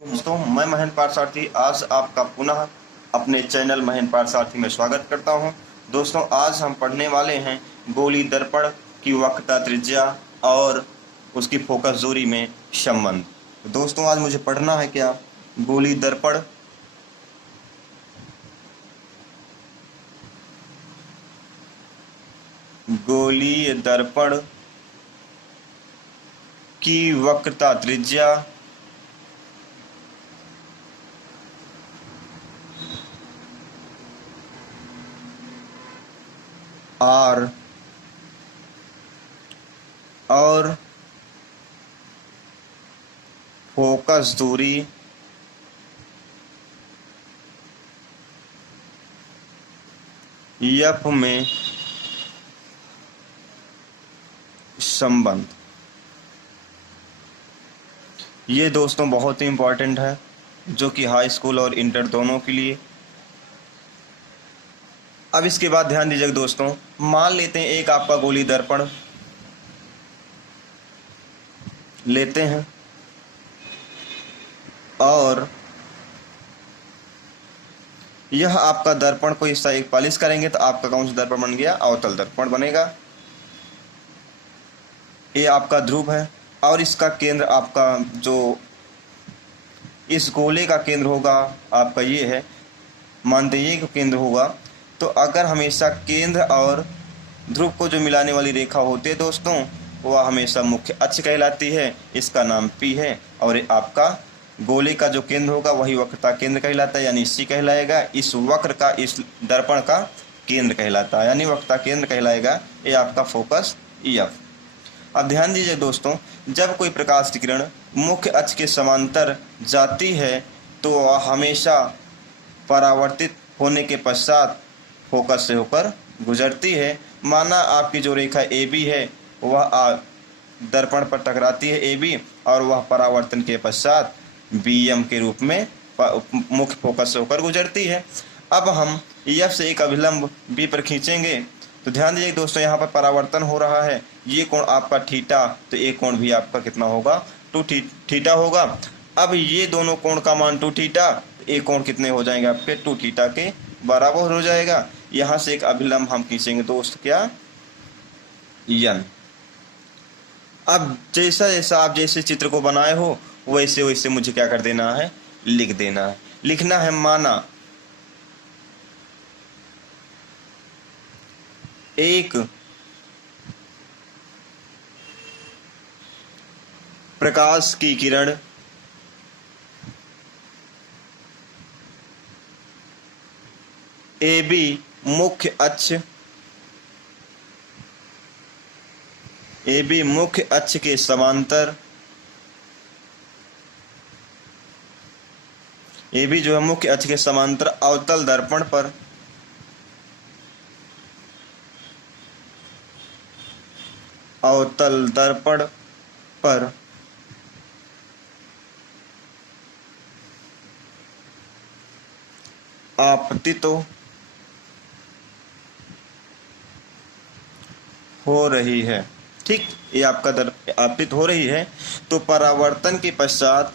दोस्तों, मैं महेंद्र पारसारथी आज आपका पुनः अपने चैनल महेंद्र पारसारथी में स्वागत करता हूं। दोस्तों, आज हम पढ़ने वाले हैं गोली दर्पण की वक्रता त्रिज्या और उसकी फोकस दूरी में संबंध। दोस्तों, आज मुझे पढ़ना है क्या? गोली दर्पण गोलीय दर्पण की वक्रता त्रिज्या आर और फोकस दूरी एफ में संबंध। ये दोस्तों बहुत ही इम्पोर्टेंट है, जो कि हाई स्कूल और इंटर दोनों के लिए। अब इसके बाद ध्यान दीजिएगा दोस्तों, मान लेते हैं एक आपका गोली दर्पण लेते हैं और यह आपका दर्पण को हिस्सा एक पॉलिश करेंगे तो आपका कौन सा दर्पण बन गया? अवतल दर्पण बनेगा। ये आपका ध्रुव है और इसका केंद्र आपका जो इस गोले का केंद्र होगा आपका ये है, मानते ये केंद्र होगा। तो अगर हमेशा केंद्र और ध्रुव को जो मिलाने वाली रेखा होती है दोस्तों, वह हमेशा मुख्य अक्ष कहलाती है। इसका नाम P है और ये आपका गोले का जो केंद्र होगा वही वक्रता केंद्र कहलाता है, यानी C कहलाएगा। इस वक्र का इस दर्पण का केंद्र कहलाता है, यानी वक्रता केंद्र कहलाएगा। ये आपका फोकस EF। अब ध्यान दीजिए दोस्तों, जब कोई प्रकाश की किरण मुख्य अक्ष के समांतर जाती है तो वह हमेशा परावर्तित होने के पश्चात फोकस से होकर गुजरती है। माना आपकी जो रेखा AB है वह दर्पण पर टकराती है AB, और वह परावर्तन के पश्चात BM के रूप में मुख्य फोकस से होकर गुजरती है। अब हम F से एक अभिलंब B पर खींचेंगे तो ध्यान दीजिए दोस्तों, यहाँ पर परावर्तन हो रहा है। ये कोण आपका थीटा, तो ये कोण भी आपका कितना होगा? 2 थीटा होगा। अब ये दोनों कोण का मान 2 थीटा, एक कोण कितने हो जाएंगे आपके? 2 थीटा के बराबर हो जाएगा। यहाँ से एक अभिलंब हम खींचेंगे दोस्त, क्या? N। अब जैसा जैसा आप जैसे चित्र को बनाए हो वैसे वैसे मुझे क्या कर देना है? लिख देना है। लिखना है, माना एक प्रकाश की किरण AB मुख्य अक्ष के समांतर, AB जो है मुख्य अक्ष के समांतर अवतल दर्पण पर आपतित हो रही है। ठीक, ये आपका आपतित हो रही है। तो परावर्तन के पश्चात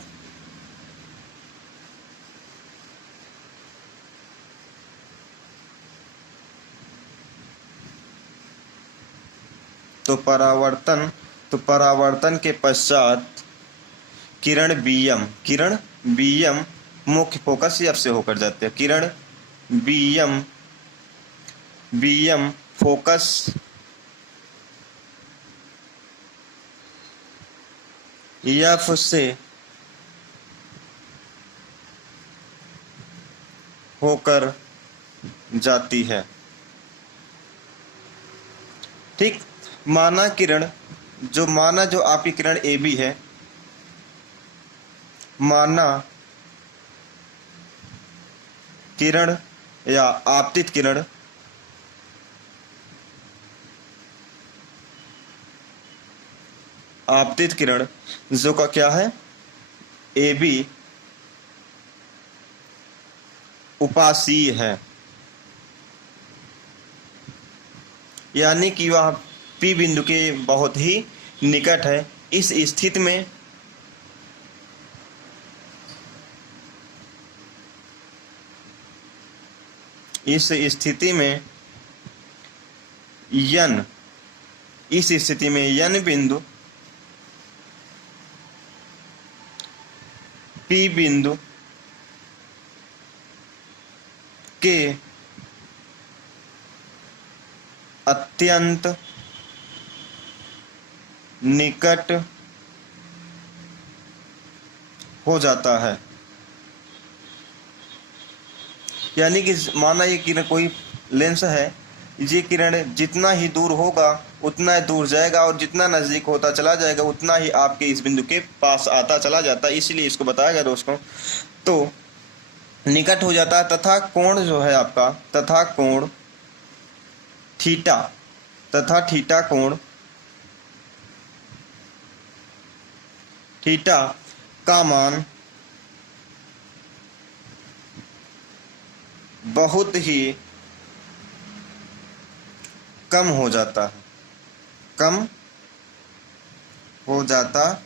परावर्तन के पश्चात किरण BM मुख्य फोकस F से होकर जाते हैं। किरण BM फोकस F से होकर जाती है। ठीक, माना जो आपकी किरण AB है, माना किरण या आपतित किरण जो का क्या है? AB उपासीय है, यानी कि वह P बिंदु के बहुत ही निकट है। इस स्थिति में इस स्थिति में यन बिंदु पी बिंदु के अत्यंत निकट हो जाता है। यानी कि माना ये किरण कोई लेंस है, ये किरण जितना ही दूर होगा उतना ही दूर जाएगा और जितना नज़दीक होता चला जाएगा उतना ही आपके इस बिंदु के पास आता चला जाता है, इसलिए इसको बताया गया दोस्तों। तो निकट हो जाता है तथा कोण जो है आपका, तथा थीटा कोण थीटा का मान बहुत ही कम हो जाता है,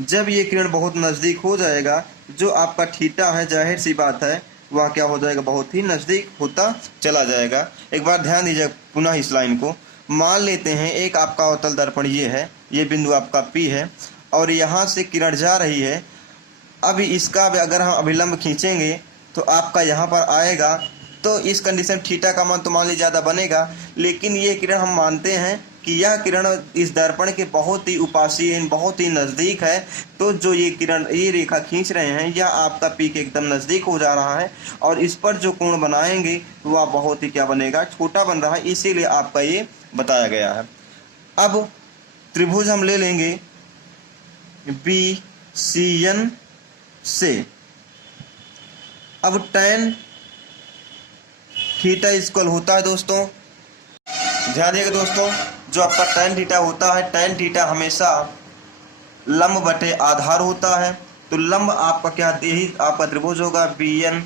जब ये किरण बहुत नज़दीक हो जाएगा, जो आपका थीटा है जाहिर सी बात है वह क्या हो जाएगा, बहुत ही नज़दीक होता चला जाएगा। एक बार ध्यान दीजिए पुनः इस लाइन को। मान लेते हैं एक आपका अवतल दर्पण ये है, ये बिंदु आपका P है और यहाँ से किरण जा रही है। अब इसका अगर हम अभिलंब खींचेंगे तो आपका यहाँ पर आएगा, तो इस कंडीशन थीटा का मान तो मान लीजिए ज़्यादा बनेगा, लेकिन ये किरण हम मानते हैं कि यह किरण इस दर्पण के बहुत ही उपासीय, बहुत ही नज़दीक है। तो जो ये किरण ये रेखा खींच रहे हैं, यह आपका पी के एकदम नज़दीक हो जा रहा है और इस पर जो कोण बनाएंगे वह बहुत ही क्या बनेगा, छोटा बन रहा है, इसीलिए आपका ये बताया गया है। अब त्रिभुज हम ले लेंगे BCN से। अब tan थीटा इक्वल होता है दोस्तों, ध्यान दिएगा दोस्तों, जो आपका tan थीटा होता है, tan थीटा हमेशा लंब बटे आधार होता है। तो लंब आपका क्या, यही आपका त्रिभुज होगा BNC।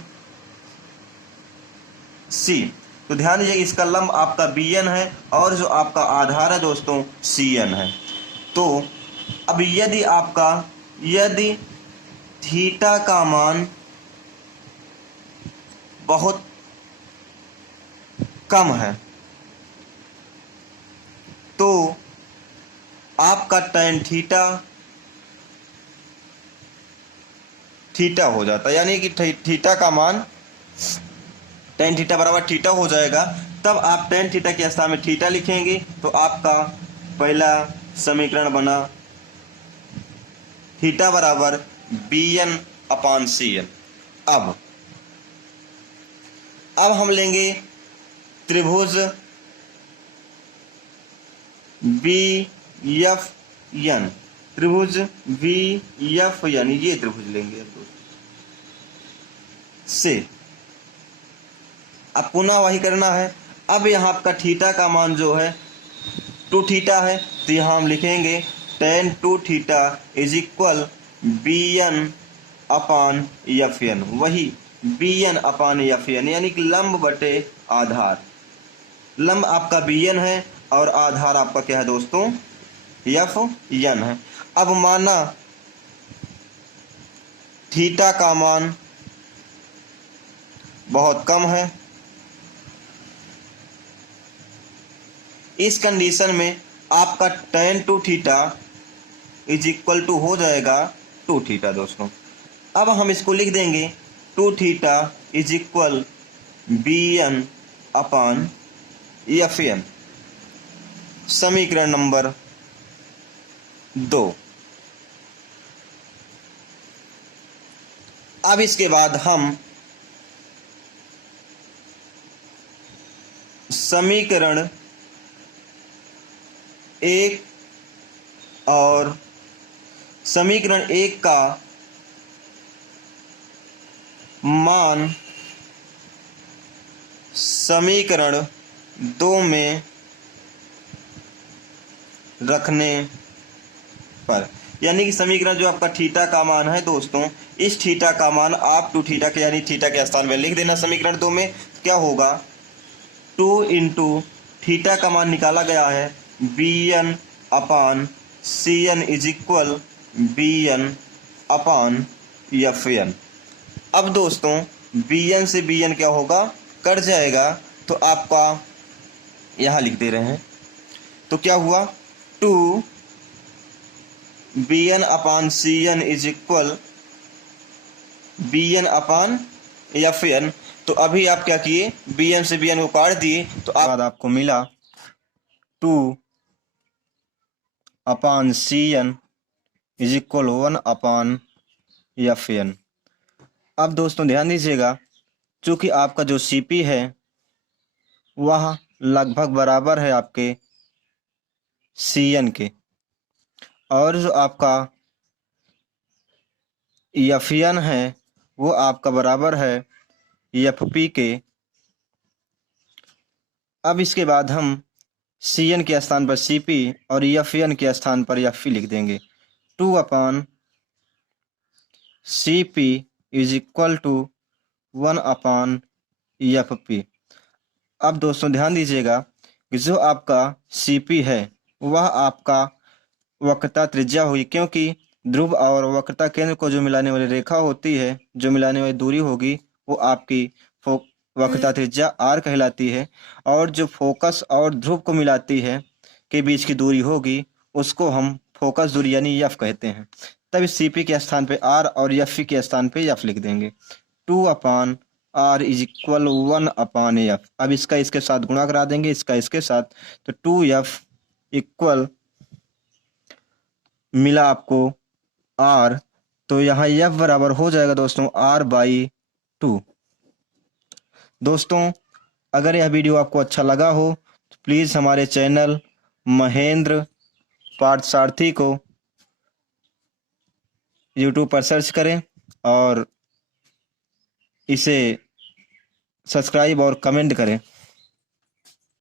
तो ध्यान दीजिए इसका लंब आपका BN है और जो आपका आधार है दोस्तों CN है। तो अब यदि थीटा का मान बहुत कम है तो आपका tan थीटा हो जाता है, यानी कि थीटा का मान tan थीटा बराबर थीटा हो जाएगा। तब आप tan थीटा के स्थान में थीटा लिखेंगे तो आपका पहला समीकरण बना थीटा बराबर BN/CN। अब हम लेंगे त्रिभुज BFN, ये त्रिभुज लेंगे से। अब पुनः वही करना है। अब यहाँ आपका थीटा का मान जो है 2 थीटा है, तो यहाँ हम लिखेंगे tan 2 theta is equal BN/FN, वही BN/FN, यानी कि लंब बटे आधार। लंब आपका BN है और आधार आपका क्या है दोस्तों, FN है। अब माना थीटा का मान बहुत कम है, इस कंडीशन में आपका tan 2 theta is equal to हो जाएगा 2 थीटा दोस्तों। अब हम इसको लिख देंगे 2 थीटा इज इक्वल BN/FN, समीकरण नंबर 2। अब इसके बाद हम समीकरण 1 और समीकरण 1 का मान समीकरण 2 में रखने पर, यानी कि समीकरण जो आपका थीटा का मान है दोस्तों, इस थीटा का मान आप 2 थीटा के यानी थीटा के स्थान में लिख देना समीकरण 2 में। क्या होगा, 2 इंटू थीटा का मान निकाला गया है BN/CN इज इक्वल BN/FN। अब दोस्तों bn से bn क्या होगा, कट जाएगा। तो आपका यहाँ लिख दे रहे हैं। तो क्या हुआ, 2bn upon cn is equal bn upon fn। तो अभी आप क्या किए, bn से bn को काट दिए, तो बाद आपको मिला 2 अपान cn is equal 1 upon fn। अब दोस्तों ध्यान दीजिएगा, चूंकि आपका जो Cp है वह लगभग बराबर है आपके Cn के, और जो आपका Fn है वो आपका बराबर है Fp के। अब इसके बाद हम Cn के स्थान पर Cp और Fn के स्थान पर Fp लिख देंगे। 2 upon Cp is equal to 1 upon Fp। अब दोस्तों ध्यान दीजिएगा कि जो आपका Cp है वह आपका वक्रता त्रिज्या हुई, क्योंकि ध्रुव और वक्रता केंद्र को जो मिलाने वाली रेखा होती है, जो मिलाने वाली दूरी होगी, वो आपकी वक्रता त्रिज्या r कहलाती है। और जो फोकस और ध्रुव को मिलाती है के बीच की दूरी होगी उसको हम फोकस दूरी यानी f कहते हैं। तब Cp के स्थान पे r और Fp के स्थान पे f लिख देंगे। 2 अपान r is equal 1 upon f। अब इसका इसके साथ गुणा करा देंगे, इसका इसके साथ, तो 2f इक्वल मिला आपको r। तो यहाँ f बराबर हो जाएगा दोस्तों r/2। दोस्तों अगर यह वीडियो आपको अच्छा लगा हो तो प्लीज़ हमारे चैनल महेंद्र पार्थसारथी को यूट्यूब पर सर्च करें और इसे सब्सक्राइब और कमेंट करें।